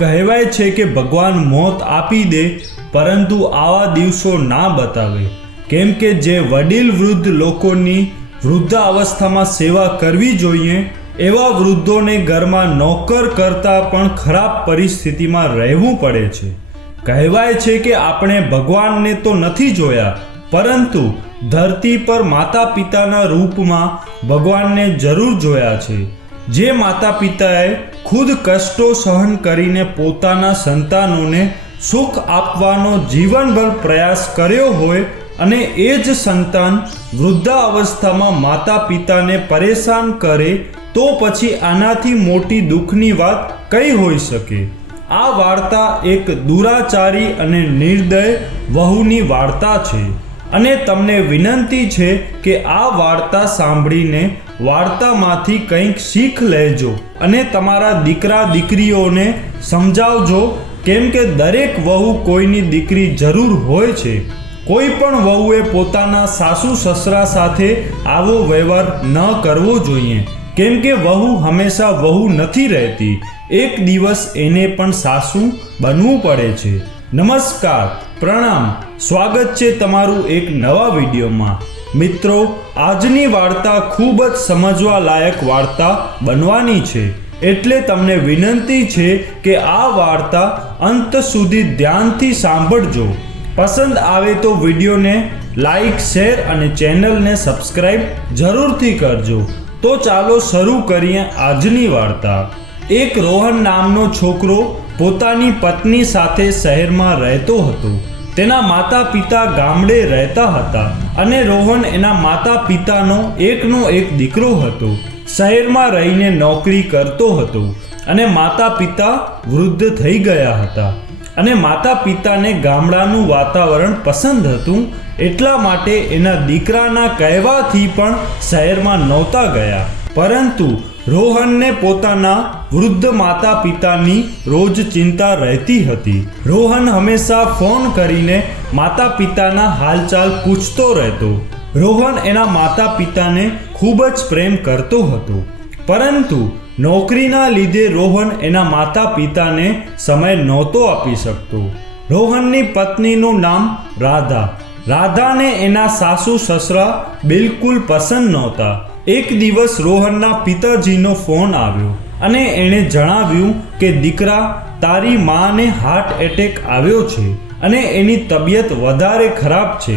કહેવાય છે કે ભગવાન મોત આપી દે, પરંતુ આવા દિવસો ના બતાવે. કેમ કે જે વડીલ વૃદ્ધ લોકોની વૃદ્ધ અવસ્થામાં સેવા કરવી જોઈએ, એવા વૃદ્ધોને ઘરમાં નોકર કરતાં પણ ખરાબ પરિસ્થિતિમાં રહેવું પડે છે. કહેવાય છે કે આપણે ભગવાનને તો નથી જોયા, પરંતુ ધરતી પર માતા પિતાના રૂપમાં ભગવાનને જરૂર જોયા છે. જે માતા પિતાએ ખુદ કષ્ટો સહન કરીને પોતાના સંતાનોને સુખ આપવાનો જીવનભર પ્રયાસ કર્યો હોય અને એ જ સંતાન વૃદ્ધાવસ્થામાં માતા પિતાને પરેશાન કરે, તો પછી આનાથી મોટી દુઃખની વાત કઈ હોઈ શકે? આ વાર્તા એક દુરાચારી અને નિર્દય વહુની વાર્તા છે. અને તમને વિનંતી છે કે આ વાર્તા સાંભળીને વાર્તામાંથી કંઈક શીખ લેજો અને તમારા દીકરા દીકરીઓને સમજાવજો કેમ કે દરેક વહુ કોઈની દીકરી જરૂર હોય છે. કોઈ પણ વહુએ પોતાના સાસુ સસરા સાથે આવો વ્યવહાર ન કરવો જોઈએ. કેમ કે વહુ હંમેશા વહુ નથી રહેતી. એક દિવસ એને પણ સાસુ બનવું પડે છે. નમસ્કાર, પ્રણામ. સ્વાગત છે તમારું એક નવા વિડીયોમાં. મિત્રો, આજની વાર્તા ખૂબ જ સમજવા લાયક વાર્તા બનવાની છે. એટલે તમને વિનંતી છે કે આ વાર્તા અંત સુધી ધ્યાનથી સાંભળજો. પસંદ આવે તો વિડીયોને લાઈક, શેર અને ચેનલને સબસ્ક્રાઈબ જરૂરથી કરજો. તો ચાલો શરૂ કરીએ આજની વાર્તા. એક રોહન નામનો છોકરો પોતાની પત્ની સાથે શહેરમાં રહેતો હતો. તેના માતા પિતા ગામડે રહેતા હતા અને રોહન એના માતા પિતાનો એકનો એક દીકરો હતો. શહેરમાં રહીને નોકરી કરતો હતો અને માતા પિતા વૃદ્ધ થઈ ગયા હતા અને માતા પિતાને ગામડાનું વાતાવરણ પસંદ હતું એટલા માટે એના દીકરાના કહેવાથી પણ શહેરમાં નહોતા ગયા. પરંતુ રોહનને પોતાના વૃદ્ધ માતા પિતાની રોજ ચિંતા રહેતી હતી. રોહન હંમેશા ફોન કરીને માતા પિતાના હાલચાલ પૂછતો રહેતો. રોહન એના માતા પિતાને ખૂબ જ પ્રેમ કરતો હતો. પરંતુ નોકરીના લીધે રોહન એના માતા પિતાને સમય નહોતો આપી શકતો. રોહનની પત્નીનું નામ રાધા. રાધાને એના સાસુ સસરા બિલકુલ પસંદ નહોતા. એક દિવસ રોહનના પિતાજીનો ફોન આવ્યો અને એણે જણાવ્યું કે, દીકરા, તારી માને હાર્ટ એટેક આવ્યો છે અને એની તબિયત વધારે ખરાબ છે.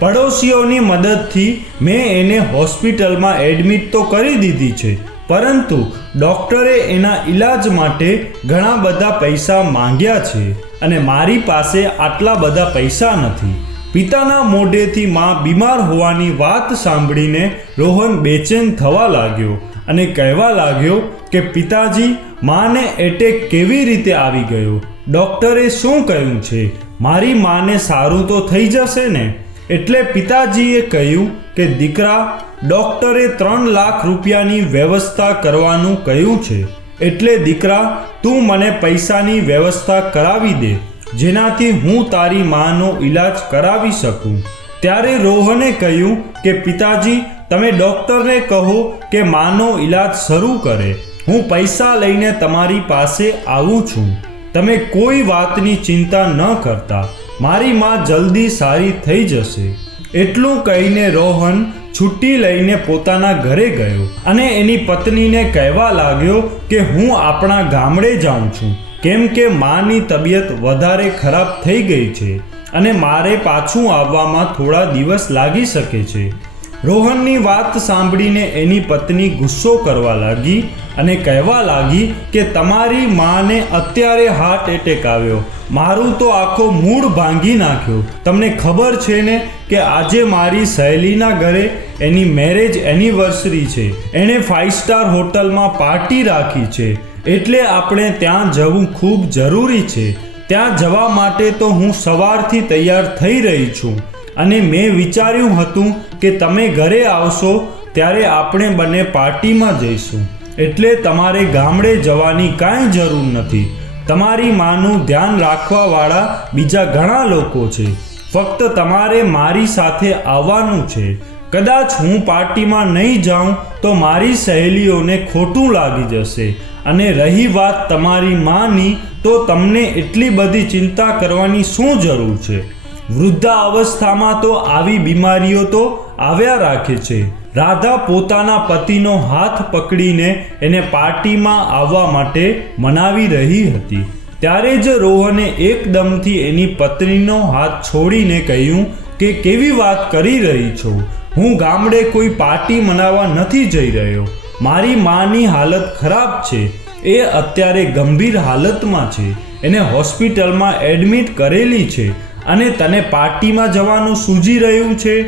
પડોશીઓની મદદથી મેં એને હોસ્પિટલમાં એડમિટ તો કરી દીધી છે, પરંતુ ડૉક્ટરે એના ઈલાજ માટે ઘણા બધા પૈસા માંગ્યા છે અને મારી પાસે આટલા બધા પૈસા નથી. પિતાના મોઢેથી માં બીમાર હોવાની વાત સાંભળીને રોહન બેચેન થવા લાગ્યો અને કહેવા લાગ્યો કે, પિતાજી, માને એટેક કેવી રીતે આવી ગયો? ડૉક્ટરે શું કહ્યું છે? મારી માને સારું તો થઈ જશે ને? એટલે પિતાજીએ કહ્યું કે, દીકરા, ડૉક્ટરે ત્રણ લાખ રૂપિયાની વ્યવસ્થા કરવાનું કહ્યું છે. એટલે દીકરા, તું મને પૈસાની વ્યવસ્થા કરાવી દે. જેનાથી હું તારી માનો ઈલાજ કરાવી શકું. ત્યારે રોહને કહ્યું કે, પિતાજી, તમે ડૉક્ટરને કહો કે માનો ઈલાજ શરૂ કરે. હું પૈસા લઈને તમારી પાસે આવું છું. તમે કોઈ વાતની ચિંતા ન કરતા. મારી માં જલ્દી સારી થઈ જશે. એટલું કહીને રોહન છુટ્ટી લઈને પોતાના ઘરે ગયો અને એની પત્નીને કહેવા લાગ્યો કે, હું આપણા ગામડે જાઉં છું. કેમ કે માની તબિયત વધારે ખરાબ થઈ ગઈ છે અને મારે પાછું આવવામાં થોડા દિવસ લાગી શકે છે. રોહનની વાત સાંભળીને એની પત્ની ગુસ્સો કરવા લાગી અને કહેવા લાગી કે તમારી માને અત્યારે હાર્ટ એટેક આવ્યો. મારું તો આખો મૂળ ભાંગી નાખ્યો. તમને ખબર છે ને કે આજે મારી સહેલીના ઘરે એની મેરેજ એનિવર્સરી છે. એણે ફાઇવ સ્ટાર હોટલમાં પાર્ટી રાખી છે. એટલે આપણે ત્યાં જવું ખૂબ જરૂરી છે. ત્યાં જવા માટે તો હું સવારથી તૈયાર થઈ રહી છું. અને મેં વિચાર્યું હતું કે તમે ઘરે આવશો, ત્યારે આપણે બંને પાર્ટીમાં જઈશું. એટલે તમારે ગામડે જવાની કાંઈ જરૂર નથી. તમારી માનું ધ્યાન રાખવાવાળા બીજા ઘણા લોકો છે. ફક્ત તમારે મારી સાથે આવવાનું છે. કદાચ હું પાર્ટીમાં નહીં જાઉં, તો મારી સહેલીઓને ખોટું લાગી જશે. અને રહી વાત તમારી માની, તો તમને એટલી બધી ચિંતા કરવાની શું જરૂર છે? વૃદ્ધા અવસ્થામાં તો આવી બીમારીઓ તો આવ્યા રાખે છે. રાધા પોતાના પતિનો હાથ પકડીને એને પાર્ટીમાં આવવા માટે મનાવી રહી હતી. ત્યારે જ રોહને એકદમથી એની પત્નીનો હાથ છોડીને કહ્યું કે, કેવી વાત કરી રહી છો? હું ગામડે કોઈ પાર્ટી મનાવવા નથી જઈ રહ્યો. મારી માની હાલત ખરાબ છે. એ અત્યારે ગંભીર હાલતમાં છે. એને હોસ્પિટલમાં એડમિટ કરેલી છે. અને તને પાર્ટીમાં જવાનું સૂજી રહ્યું છે?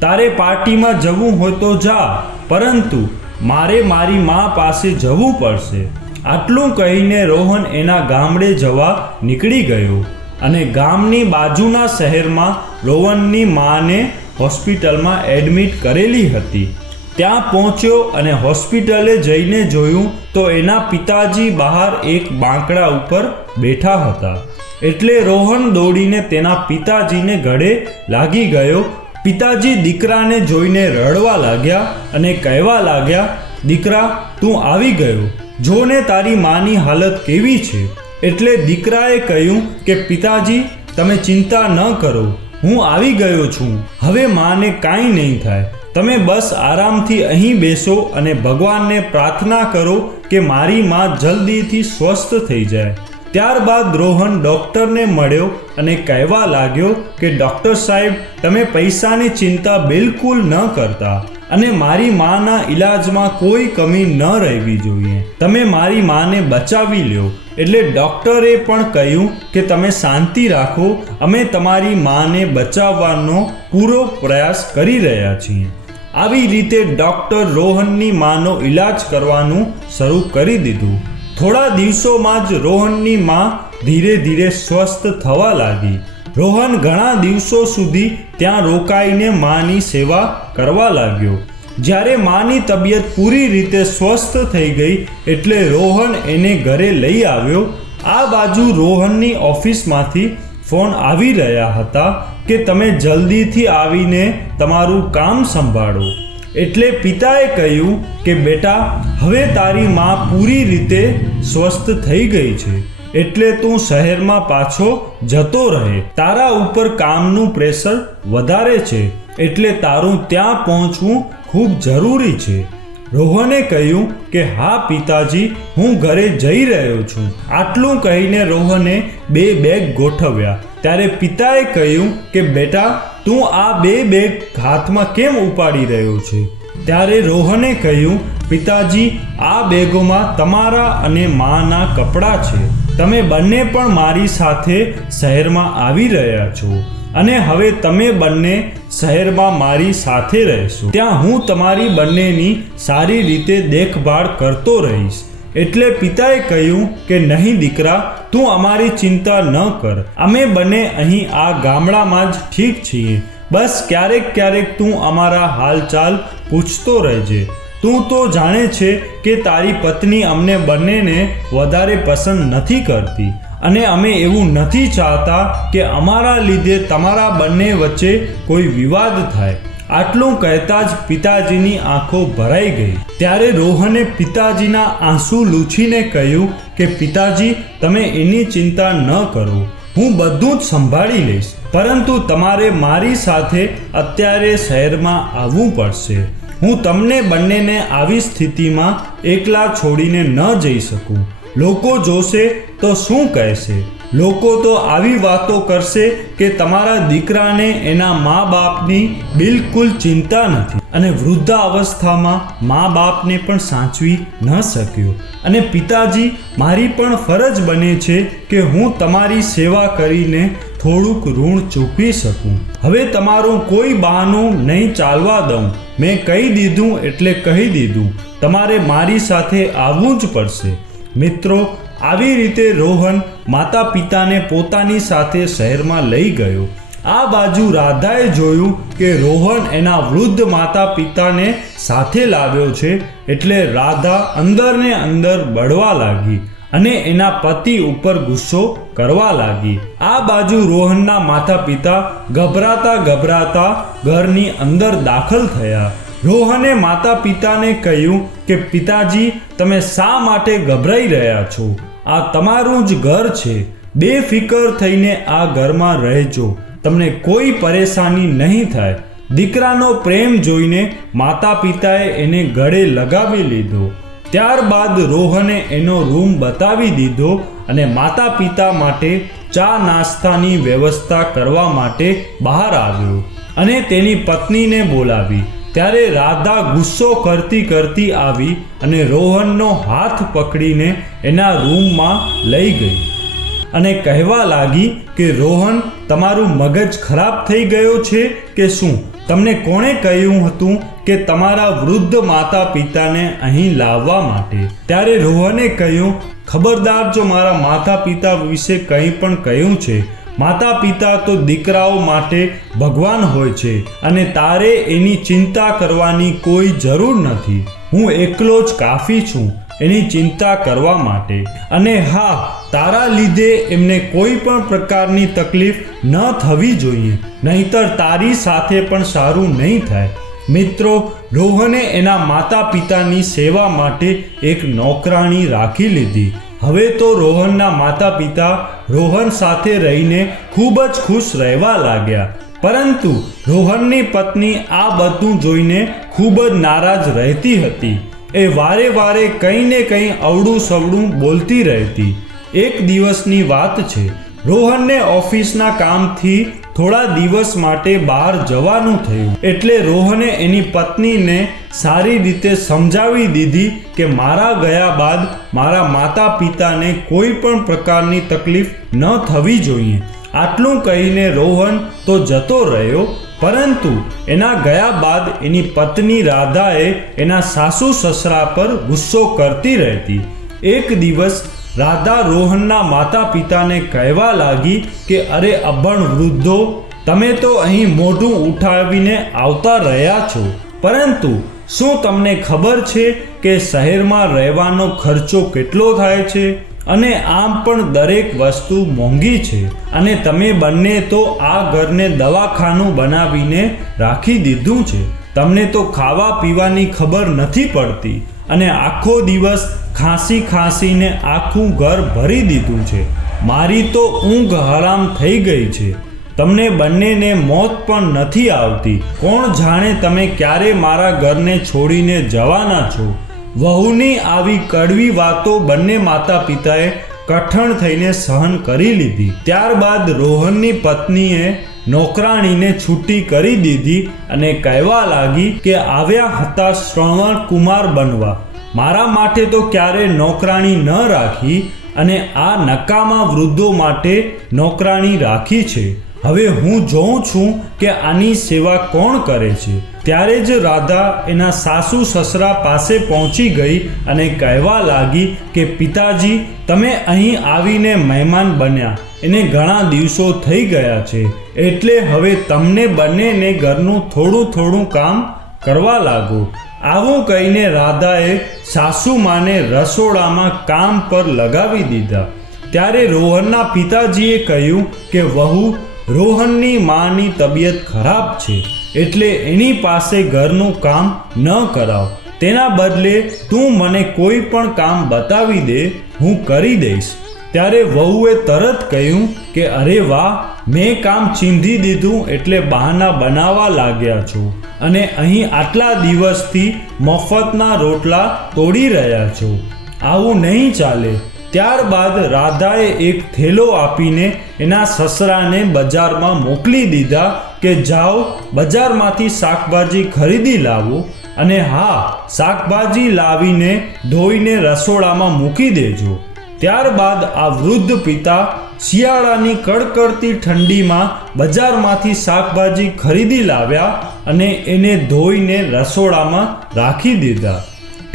તારે પાર્ટીમાં જવું હોય તો જા. પરંતુ મારે મારી મા પાસે જવું પડશે. આટલું કહીને રોહન એના ગામડે જવા નીકળી ગયો. અને ગામની બાજુના શહેરમાં રોહનની માને હોસ્પિટલમાં એડમિટ કરેલી હતી. ત્યાં પહોંચ્યો અને હોસ્પિટલે જઈને જોયું તો એના પિતાજી બહાર એક બાંકડા ઉપર બેઠા હતા. એટલે રોહન દોડીને તેના પિતાજીને ગળે લાગી ગયો. પિતાજી દીકરાને જોઈને રડવા લાગ્યા અને કહેવા લાગ્યા, દીકરા, તું આવી ગયો. જોને તારી માની હાલત કેવી છે? એટલે દીકરાએ કહ્યું કે, પિતાજી, તમે ચિંતા ન કરો. હું આવી ગયો છું. હવે માને કાંઈ નહીં થાય. તમે બસ આરામથી અહીં બેસો અને ભગવાનને પ્રાર્થના કરો કે મારી માં જલ્દીથી સ્વસ્થ થઈ જાય. ત્યારબાદ રોહન ડૉક્ટરને મળ્યો અને કહેવા લાગ્યો કે, ડૉક્ટર સાહેબ, તમે પૈસાની ચિંતા બિલકુલ ન કરતા અને મારી માના ઈલાજમાં કોઈ કમી ન રહેવી જોઈએ. તમે મારી માને બચાવી લ્યો. એટલે ડૉક્ટરે પણ કહ્યું કે તમે શાંતિ રાખો, અમે તમારી માને બચાવવાનો પૂરો પ્રયાસ કરી રહ્યા છીએ. આવી રીતે ડૉક્ટર રોહનની માનો ઈલાજ કરવાનું શરૂ કરી દીધું. થોડા દિવસોમાં જ રોહનની માં ધીરે ધીરે સ્વસ્થ થવા લાગી. રોહન ઘણા દિવસો સુધી ત્યાં રોકાઈને માની સેવા કરવા લાગ્યો. જ્યારે માની તબિયત પૂરી રીતે સ્વસ્થ થઈ ગઈ એટલે રોહન એને ઘરે લઈ આવ્યો. આ બાજુ રોહનની ઓફિસમાંથી ફોન આવી રહ્યા હતા કે તમે જલ્દીથી આવીને તમારું કામ સંભાળો. એટલે પિતાએ કહ્યું કે, બેટા, હવે તારી માં પૂરી રીતે સ્વસ્થ થઈ ગઈ છે, એટલે તું શહેરમાં પાછો જતો રહે. તારા ઉપર કામનું પ્રેશર વધારે છે, એટલે તારું ત્યાં પહોંચવું ખૂબ જરૂરી છે. રોહને કહ્યું કે, હા, પિતાજી, હું ઘરે જઈ રહ્યો છું. આટલું કહીને રોહને બે બેગ ગોઠવ્યા. ત્યારે પિતાએ કહ્યું કે, બેટા, તું આ બે બેગ હાથમાં કેમ ઉપાડી રહ્યો છે? ત્યારે રોહને કહ્યું, પિતાજી, આ બેગોમાં તમારા અને માના કપડાં છે. તમે બંને પણ મારી સાથે શહેરમાં આવી રહ્યા છો. અને હવે તમે બંને શહેરમાં મારી સાથે રહેશો. ત્યાં હું તમારી બંનેની સારી રીતે દેખભાળ કરતો રહીશ. એટલે પિતાએ કહ્યું કે, નહીં દીકરા, તું અમારી ચિંતા ન કર. અમે બંને અહીં આ ગામડામાં જ ઠીક છીએ. બસ ક્યારેક ક્યારેક તું અમારા હાલચાલ પૂછતો રહેજે. તું તો જાણે છે કે તારી પત્ની અમને બંનેને વધારે પસંદ નથી કરતી. અને અમે એવું નથી ચાહતા કે અમારા લીધે તમારા બંને વચ્ચે કોઈ વિવાદ થાય. આટલું કહેતા જ પિતાજીની આંખો ભરાઈ ગઈ. ત્યારે રોહને પિતાજીના આંસુ લૂછીને કહ્યું કે, પિતાજી, તમે એની ચિંતા ન કરો. હું બધું જ સંભાળી લઈશ. પરંતુ તમારે મારી સાથે અત્યારે શહેરમાં આવવું પડશે. હું તમને બંનેને આવી સ્થિતિમાં એકલા છોડીને ન જઈ શકું. લોકો જોશે તો શું કહેશે? લોકો તો આવી વાતો કરશે કે તમારા દીકરાને એના મા બાપની બિલકુલ ચિંતા નથી. અને વૃદ્ધા અવસ્થામાં મા બાપને પણ સાચવી ન શક્યો. અને પિતાજી, મારી પણ ફરજ બને છે કે હું તમારી સેવા કરીને થોડુંક ઋણ ચૂકવી શકું. હવે તમારું કોઈ બહાનું નહીં ચાલવા દઉં. મેં કહી દીધું એટલે કહી દીધું. તમારે મારી સાથે આવવું જ પડશે. મિત્રો, આવી રીતે રોહન માતા પિતાને પોતાની સાથે શહેરમાં લઈ ગયો. આ બાજુ રાધાએ જોયું કે રોહન એના વૃદ્ધ માતા પિતાને સાથે લાવ્યો છે એટલે રાધા અંદર ને અંદર બળવા લાગી અને એના પતિ ઉપર ગુસ્સો કરવા લાગી. આ બાજુ રોહનના માતા પિતા ગભરાતા ગભરાતા ઘરની અંદર દાખલ થયા. રોહને માતા પિતાને કહ્યું કે, પિતાજી, તમે શા માટે ગભરાઈ રહ્યા છો? આ તમારું જ ઘર છે. બેફિકર થઈને આ ઘરમાં રહેજો. તમને કોઈ પરેશાની નહીં થાય. દીકરાનો પ્રેમ જોઈને માતા પિતાએ એને ગળે લગાવી લીધો. ત્યારબાદ રોહને એનો રૂમ બતાવી દીધો અને માતા પિતા માટે ચા નાસ્તાની વ્યવસ્થા કરવા માટે બહાર આવ્યો અને તેની પત્નીને બોલાવી. ત્યારે રાધા ગુસ્સો કરતી કરતી આવી અને રોહનનો હાથ પકડીને એના રૂમમાં લઈ ગઈ. અને કહેવા લાગી કે, રોહન, તમારું મગજ ખરાબ થઈ ગયો છે કે શું? તમને કોણે કહ્યું હતું કે તમારા વૃદ્ધ માતા પિતાને અહીં લાવવા માટે? ત્યારે રોહને કહ્યું, ખબરદાર, જો મારા માતા પિતા વિશે કંઈ પણ કહ્યું છે માતા પિતા તો દીકરાઓ માટે ભગવાન હોય છે અને તારે એની ચિંતા કરવાની કોઈ જરૂર નથી. હું એકલો જ કાફી છું એની ચિંતા કરવા માટે. અને હા, તારા લીધે એમને કોઈ પણ પ્રકારની તકલીફ ન થવી જોઈએ. નહીતર તારી સાથે પણ સારું નહીં થાય. મિત્રો, રોહને એના માતા પિતાની સેવા માટે એક નોકરાણી રાખી લીધી. હવે તો રોહનના માતા પિતા રોહન સાથે રહીને ખૂબ જ ખુશ રહેવા લાગ્યા. પરંતુ રોહનની પત્ની આ બધું જોઈને ખૂબ જ નારાજ રહેતી હતી. એ વારે વારે કંઈ ને કંઈ અવળું સવડું બોલતી રહેતી. એક દિવસની વાત છે, રોહનને ઓફિસના કામથી થોડા દિવસ માટે બહાર જવાનું થયું. એટલે રોહને એની પત્નીને સારી રીતે સમજાવી દીધી કે મારા ગયા બાદ મારા માતા પિતાને કોઈ પણ પ્રકારની તકલીફ ન થવી જોઈએ. આટલું કહીને રોહન તો જતો રહ્યો, પરંતુ એના ગયા બાદ એની પત્ની રાધાએ એના સાસુ સસરા પર ગુસ્સો કરતી રહેતી. એક દિવસ રાધા રોહનના માતા પિતાને કહેવા લાગી કે, અરે અભણ વૃદ્ધો, તમે તો અહીં મોઢું ઉઠાવીને આવતા રહ્યા છો. પરંતુ શું તમને ખબર છે કે શહેરમાં રહેવાનો ખર્ચો કેટલો થાય છે? અને આમ પણ દરેક વસ્તુ મોંઘી છે. અને તમે બંને તો આ ઘરને દવાખાનું બનાવીને રાખી દીધું છે. તમને તો ખાવા પીવાની ખબર નથી પડતી. અને આખો દિવસ ખાંસી ખાંસીને આખું ઘર ભરી દીધું છે. મારી તો ઊંઘ હરામ થઈ ગઈ છે. તમને બંનેને મોત પણ નથી આવતી. કોણ જાણે તમે ક્યારે મારા ઘરને છોડીને જવાના છો? વહુની આવી કડવી વાતો બંને માતા પિતાએ કઠણ થઈને સહન કરી લીધી. ત્યારબાદ રોહનની પત્નીએ નોકરાણીને છૂટી કરી દીધી અને કહેવા લાગી કે આવ્યા હતા શ્રવણ કુમાર બનવા. મારા માટે તો ક્યારે નોકરાણી ન રાખી અને આ નકામા વૃદ્ધો માટે નોકરાણી રાખી છે. હવે હું જોઉં છું કે આની સેવા કોણ કરે છે. ત્યારે જ રાધા એના સાસુ સસરા પાસે પહોંચી ગઈ અને કહેવા લાગી કે, પિતાજી, તમે અહીં આવીને મહેમાન બન્યા. એને ઘણા દિવસો થઈ ગયા છે. એટલે હવે તમને બંનેને ઘરનું થોડું થોડું કામ કરવા લાગો. આવું કહીને રાધાએ સાસુમાને રસોડામાં કામ પર લગાવી દીધા. ત્યારે રોહનના પિતાજીએ કહ્યું કે, વહુ રોહનની માની તબિયત ખરાબ છે, એટલે એની પાસે ઘરનું કામ ન કરાવ. તેના બદલે તું મને કોઈ પણ કામ બતાવી દે, હું કરી દઈશ. ત્યારે વહુએ તરત કહ્યું કે, અરે વાહ, મેં કામ ચીંધી દીધું એટલે બહાના બનાવવા લાગ્યા છો. અને અહીં આટલા દિવસથી મફતના રોટલા તોડી રહ્યા છો. આવું નહીં ચાલે. ત્યારબાદ રાધાએ એક થેલો આપીને એના સસરાને બજારમાં મોકલી દીધા કે, જાઓ, બજારમાંથી શાકભાજી ખરીદી લાવો અને હા, શાકભાજી લાવીને ધોઈને રસોડામાં મૂકી દેજો. ત્યારબાદ આ વૃદ્ધ પિતા શિયાળાની કડકડતી ઠંડીમાં બજારમાંથી શાકભાજી ખરીદી લાવ્યા અને એને ધોઈને રસોડામાં રાખી દીધા.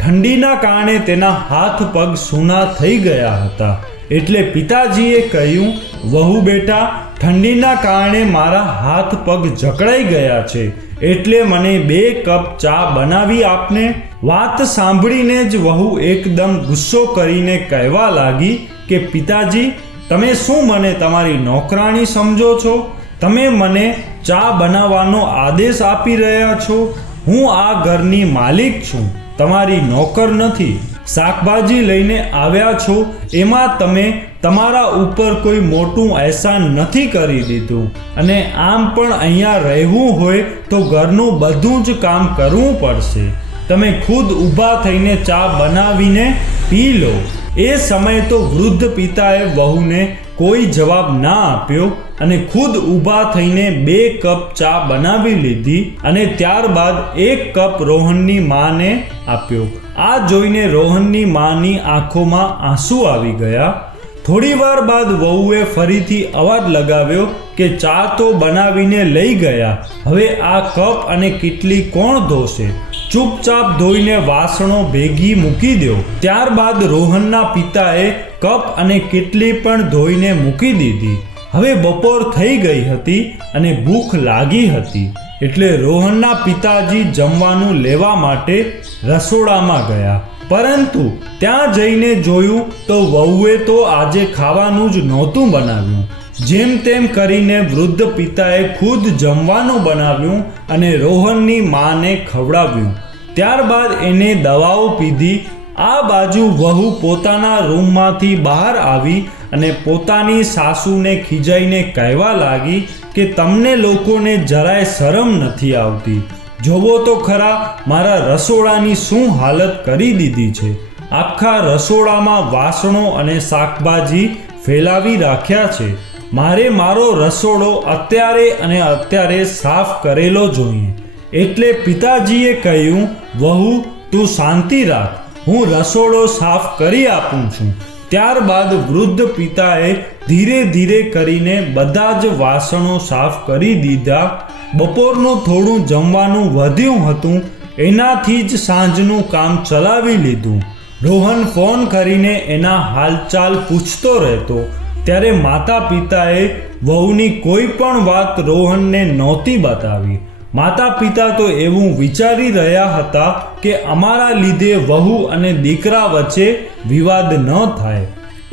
ઠંડીના કારણે તેના હાથ પગ સૂના થઈ ગયા હતા. એટલે પિતાજીએ કહ્યું, વહુ બેટા, ઠંડીના કારણે મારા હાથ પગ જકડાઈ ગયા છે. એટલે મને બે કપ ચા બનાવી આપને. વાત સાંભળીને જ વહુ એકદમ ગુસ્સો કરીને કહેવા લાગી કે, પિતાજી, તમે શું મને તમારી નોકરાણી સમજો છો? તમે મને ચા બનાવવાનો આદેશ આપી રહ્યા છો. હું આ ઘરની માલિક છું. તમારી નોકર નથી, શાકભાજી લઈને આવ્યા છો, એમાં તમે તમારા ઉપર કોઈ મોટું એહસાન નથી કરી દીધું. અને આમ પણ અહીંયા રહેવું હોય તો ઘરનું બધું જ કામ કરવું પડશે. તમે ખુદ ઊભા થઈને ચા બનાવીને પી લો. એ સમયે તો વૃદ્ધ પિતાએ વહુને કોઈ જવાબ ના આપ્યો અને ખુદ ઊભા થઈને બે કપ ચા બનાવી લીધી અને ત્યારબાદ એક કપ રોહનની માને આપ્યો. આ જોઈને રોહનની માની આંખોમાં આંસુ આવી ગયા. થોડીવાર બાદ વહુએ ફરીથી અવાજ લગાવ્યો કે ચા તો બનાવીને લઈ ગયા. હવે આ કપ અને કેટલી કોણ ધોશે? ચૂપચાપ ધોઈને વાસણો ભેગી મૂકી દો. ત્યારબાદ રોહનના પિતાએ કપ અને કેટલી પણ ધોઈને મૂકી દીધી. હવે બપોર થઈ ગઈ હતી અને ભૂખ લાગી હતી. એટલે રોહનના પિતાજી જમવાનું લેવા માટે રસોડામાં ગયા. પરંતુ ત્યાં જઈને જોયું તો વહુએ તો આજે ખાવાનું જ નહોતું બનાવ્યું. જેમ તેમ કરીને વૃદ્ધ પિતાએ ખુદ જમવાનું બનાવ્યું અને રોહનની માને ખવડાવ્યું. ત્યારબાદ એને દવાઓ પીધી. આ બાજુ વહુ પોતાના રૂમમાંથી બહાર આવી અને પોતાની સાસુને ખીજાઈને કહેવા લાગી કે તમને લોકોને જરાય શરમ નથી આવતી. જોવો તો ખરા, મારા રસોડાની શું હાલત કરી દીધી છે? આખા રસોડામાં વાસણો અને શાકભાજી ફેલાવી રાખ્યા છે. મારે મારો રસોડો અત્યારે અને અત્યારે સાફ કરેલો જોઈએ. એટલે પિતાજીએ કહ્યું, વહુ, તું શાંતિ રાખ. હું રસોડો સાફ કરી આપું છું. ત્યારબાદ વૃદ્ધ પિતાએ ધીરે ધીરે કરીને બધા જ વાસણો સાફ કરી દીધા. બપોરનું થોડું જમવાનું વધ્યું હતું. એનાથી જ સાંજનું કામ ચલાવી લીધું. રોહન ફોન કરીને એના હાલચાલ પૂછતો રહેતો ત્યારે માતા પિતાએ વહુની કોઈ પણ વાત રોહનને નહોતી બતાવી. માતા પિતા તો એવું વિચારી રહ્યા હતા કે અમારા લીધે વહુ અને દીકરા વચ્ચે વિવાદ ન થાય.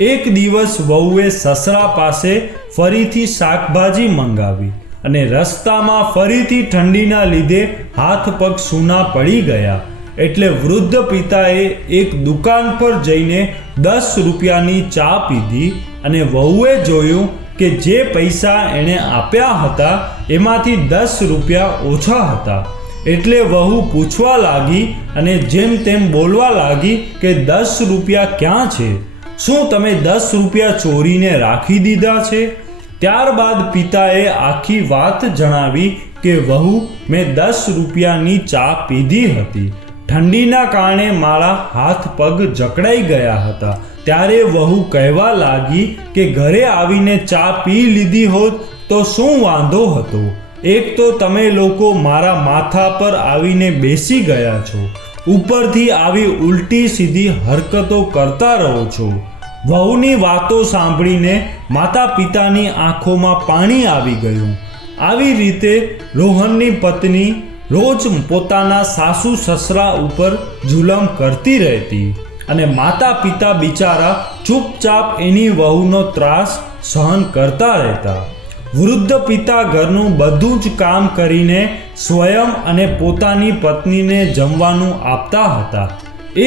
એક દિવસ વહુએ સસરા પાસે ફરીથી શાકભાજી મંગાવી અને રસ્તામાં ફરીથી ઠંડીના લીધે હાથ પગ સૂના પડી ગયા. એટલે વૃદ્ધ પિતાએ એક દુકાન પર જઈને દસ રૂપિયાની ચા પીધી અને વહુએ જોયું કે જે પૈસા એણે આપ્યા હતા, એમાંથી દસ રૂપિયા ઓછા હતા. એટલે વહુ પૂછવા લાગી અને જેમ તેમ બોલવા લાગી કે દસ રૂપિયા ક્યાં છે? શું તમે દસ રૂપિયા ચોરીને રાખી દીધા છે? ત્યારબાદ પિતાએ આખી વાત જણાવી કે વહુ, મેં દસ રૂપિયાની ચા પીધી હતી. ઠંડીના કારણે મારા હાથ પગ જકડાઈ ગયા હતા. ત્યારે વહુ કહેવા લાગી કે ઘરે આવીને ચા પી લીધી હોત તો શું વાંધો હતો? એક તો તમે લોકો મારા માથા પર આવીને બેસી ગયા છો. ઉપરથી આવી ઉલટી સીધી હરકતો કરતા રહો છો. વહુની વાતો સાંભળીને માતા પિતાની આંખોમાં પાણી આવી ગયું. આવી રીતે રોહનની પત્ની રોજ પોતાના સાસુ સસરા ઉપર જુલમ કરતી રહેતી. અને માતા પિતા બિચારા ચૂપચાપ એની વહુનો ત્રાસ સહન કરતા રહેતા. વૃદ્ધ પિતા ઘરનું બધું જ કામ કરીને સ્વયં અને પોતાની પત્નીને જમવાનું આપતા હતા.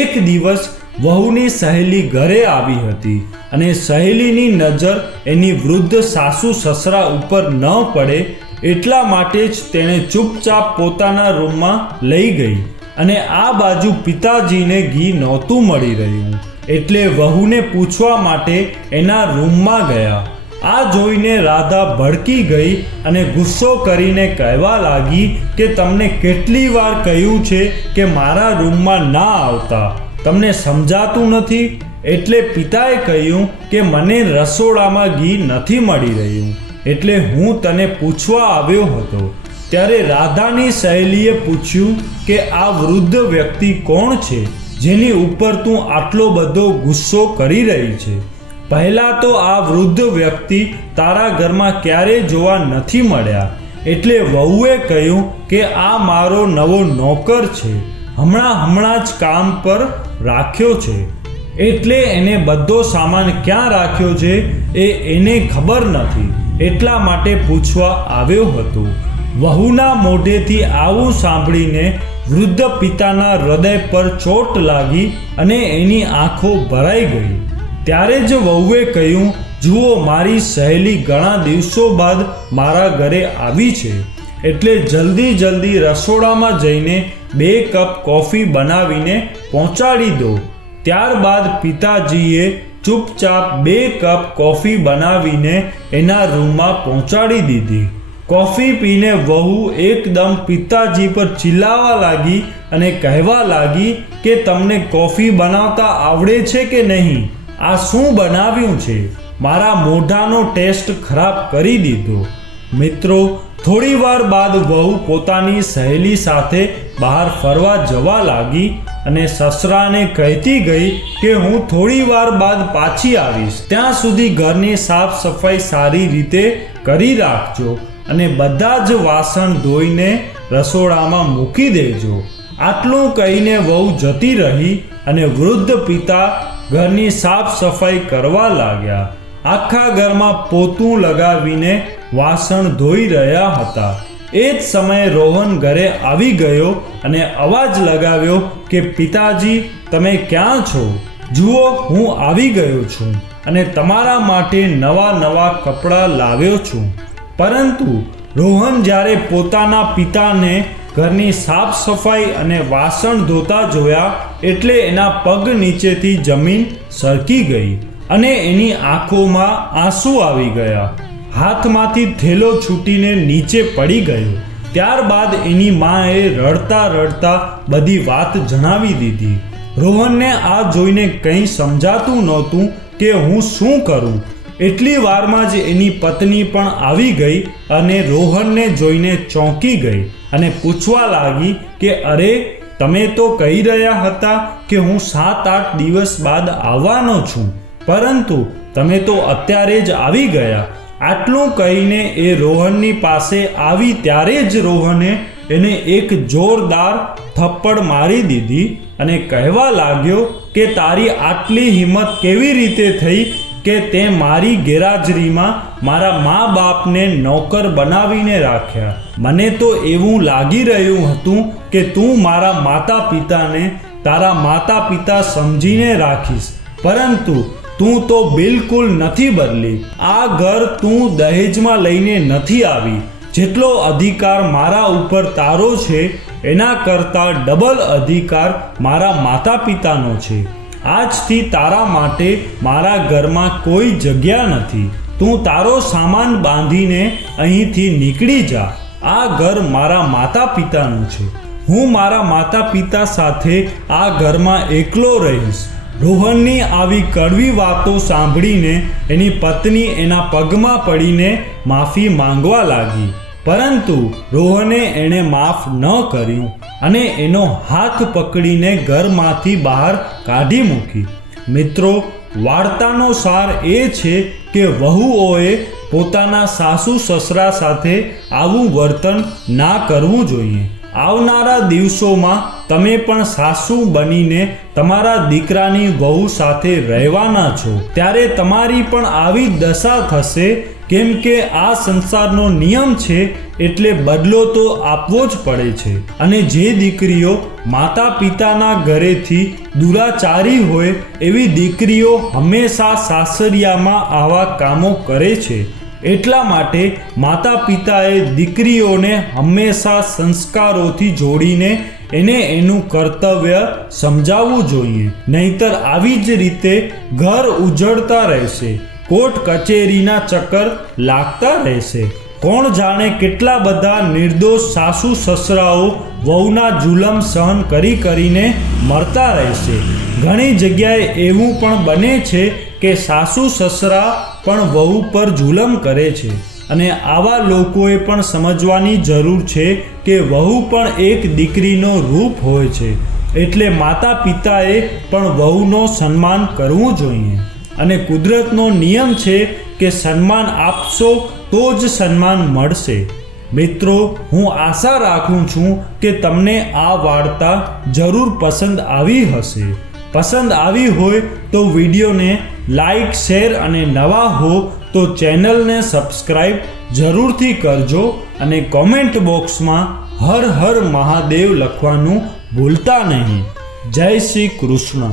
એક દિવસ વહુની સહેલી ઘરે આવી હતી અને સહેલીની નજર એની વૃદ્ધ સાસુ સસરા ઉપર ન પડે એટલા માટે જ તેણે ચૂપચાપ પોતાના રૂમમાં લઈ ગઈ. અને આ બાજુ પિતાજીને ઘી નહોતું મળી રહ્યું. એટલે વહુને પૂછવા માટે એના રૂમમાં ગયા. આ જોઈને રાધા ભડકી ગઈ અને ગુસ્સો કરીને કહેવા લાગી કે તમને કેટલી વાર કહ્યું છે કે મારા રૂમમાં ના આવતા. તમને સમજાતું નથી? એટલે પિતાએ કહ્યું કે મને રસોડામાં ઘી નથી મળી રહ્યું. એટલે હું તને પૂછવા આવ્યો હતો. ત્યારે રાધાની સહેલીએ પૂછ્યું કે આ વૃદ્ધ વ્યક્તિ કોણ છે? જેની ઉપર તું આટલો બધો ગુસ્સો કરી રહી છે. પહેલાં તો આ વૃદ્ધ વ્યક્તિ તારા ઘરમાં ક્યારેય જોવા નથી મળ્યા. એટલે વહુએ કહ્યું કે આ મારો નવો નોકર છે. હમણાં હમણાં જ કામ પર રાખ્યો છે. એટલે એને બધો સામાન ક્યાં રાખ્યો છે એ એને ખબર નથી. એટલા માટે પૂછવા આવ્યો હતો. વહુના મોઢેથી આવું સાંભળીને વૃદ્ધ પિતાના હૃદય પર ચોટ લાગી અને એની આંખો ભરાઈ ગઈ. ત્યારે જ વહુએ કહ્યું, જુઓ, મારી સહેલી ઘણા દિવસો બાદ મારા ઘરે આવી છે. એટલે જલ્દી જલ્દી રસોડામાં જઈને બે કપ કોફી બનાવીને પહોંચાડી દો. ત્યારબાદ પિતાજીએ ચૂપચાપ બે કપ કોફી બનાવીને એના રૂમમાં પહોંચાડી દીધી. કોફી પીને વહુ એકદમ પિતાજી પર ચિલ્લાવા લાગી અને કહેવા લાગી કે તમને કોફી બનાવતા આવડે છે કે નહીં? આ શું બનાવ્યું છે? મારા મોઢાનો ટેસ્ટ ખરાબ કરી દીધો. મિત્રો થોડીવાર બાદ વહુ પોતાની સહેલી સાથે બહાર ફરવા જવા લાગી અને સસરાને કહેતી ગઈ કે હું થોડીવાર બાદ પાછી આવીશ. ત્યાં સુધી ઘરની સાફ સફાઈ સારી રીતે કરી રાખજો. અને બધા જ વાસણ ધોઈને રસોડામાં મૂકી દેજો. આટલું કહીને વહુ જતી રહી અને વૃદ્ધ પિતા ઘરની સાફ સફાઈ કરવા લાગ્યા. આખા ઘરમાં પોતું લગાવીને વાસણ ધોઈ રહ્યા હતા. એ જ સમયે રોહન ઘરે આવી ગયો અને અવાજ લગાવ્યો કે, પિતાજી, તમે ક્યાં છો? જુઓ, હું આવી ગયો છું અને તમારા માટે નવા નવા કપડાં લાવ્યો છું. પરંતુ રોહન જ્યારે પોતાના પિતાને ઘરની સાફ સફાઈ અને વાસણ ધોતા જોયા એટલે એના પગ નીચેથી જમીન સરકી ગઈ અને એની આંખોમાં આંસુ આવી ગયા. હાથમાંથી થેલો છૂટીને નીચે પડી ગયો. ત્યારબાદ એની માએ રડતા રડતા બધી વાત જણાવી દીધી. રોહનને આ જોઈને કંઈ સમજાતું નહોતું કે હું શું કરું. એટલી વારમાં જ એની પત્ની પણ આવી ગઈ અને રોહનને જોઈને ચોંકી ગઈ અને પૂછવા લાગી કે, અરે, તમે તો કહી રહ્યા હતા કે હું સાત આઠ દિવસ બાદ આવવાનો છું, પરંતુ તમે તો અત્યારે જ આવી ગયા. આટલું કહીને એ રોહનની પાસે આવી ત્યારે જ રોહને એને એક જોરદાર થપ્પડ મારી દીધી અને કહેવા લાગ્યો કે, તારી આટલી હિંમત કેવી રીતે થઈ કે તે મારી ગેરહાજરીમાં મારા મા બાપને નોકર બનાવીને રાખ્યા. મને તો એવું લાગી રહ્યું હતું કે તું મારા માતા પિતાને તારા માતા પિતા સમજીને રાખીશ. પરંતુ તું તો બિલકુલ નથી બદલી. આ ઘર તું દહેજમાં લઈને નથી આવી. જેટલો અધિકાર મારા ઉપર તારો છે, એના કરતાં ડબલ અધિકાર મારા માતા પિતાનો છે. આજથી તારા માટે મારા ઘરમાં કોઈ જગ્યા નથી. તું તારો સામાન બાંધીને અહીંથી નીકળી જા. આ ઘર મારા માતા પિતાનું છે. હું મારા માતા પિતા સાથે આ ઘરમાં એકલો રહીશ. રોહનની આવી કડવી વાતો સાંભળીને એની પત્ની એના પગમાં પડીને માફી માંગવા લાગી. પરંતુ રોહને એણે માફ ન કર્યું અને એનો હાથ પકડીને ઘરમાંથી બહાર કાઢી મૂકી. મિત્રો, વાર્તાનો સાર એ છે કે વહુઓએ પોતાના સાસુ સસરા સાથે આવું વર્તન ના કરવું જોઈએ. આવનારા દિવસોમાં તમે પણ સાસુ બનીને તમારા દીકરાની વહુ સાથે રહેવાના છો. ત્યારે તમારી પણ આવી દશા થશે કેમ કે આ સંસારનો નિયમ છે એટલે બદલો તો આપવો જ પડે છે. અને જે દીકરીઓ માતા પિતાના ઘરેથી દુરાચારી હોય એવી દીકરીઓ હંમેશા સાસરિયામાં આવા કામો કરે છે. એટલા માટે માતા પિતાએ દીકરીઓને હંમેશા સંસ્કારોથી જોડીને એને એનું કર્તવ્ય સમજાવવું જોઈએ. નહીતર આવી જ રીતે ઘર ઉજળતા રહેશે. કોર્ટ કચેરીના ચક્કર લાગતા રહેશે. કોણ જાણે કેટલા બધા નિર્દોષ સાસુ સસરાઓ વહુના જુલમ સહન કરી કરીને મરતા રહેશે. ઘણી જગ્યાએ એવું પણ બને છે કે સાસુ સસરા પણ વહુ પર જુલમ કરે છે. અને આવા લોકોએ પણ સમજવાની જરૂર છે કે વહુ પણ એક દીકરીનો રૂપ હોય છે. એટલે માતા પિતાએ પણ વહુનો સન્માન કરવું જોઈએ. અને કુદરતનો નિયમ છે કે સન્માન આપશો તો જ સન્માન મળશે. મિત્રો, હું આશા રાખું છું કે તમને આ વાર્તા જરૂર પસંદ આવી હશે. પસંદ આવી હોય તો વિડીયોને લાઈક, શેર અને નવા હો તો ચેનલને સબસ્ક્રાઈબ જરૂરથી કરજો અને કોમેન્ટ બોક્સમાં હર હર મહાદેવ લખવાનું ભૂલતા નહીં. જય શ્રી કૃષ્ણ.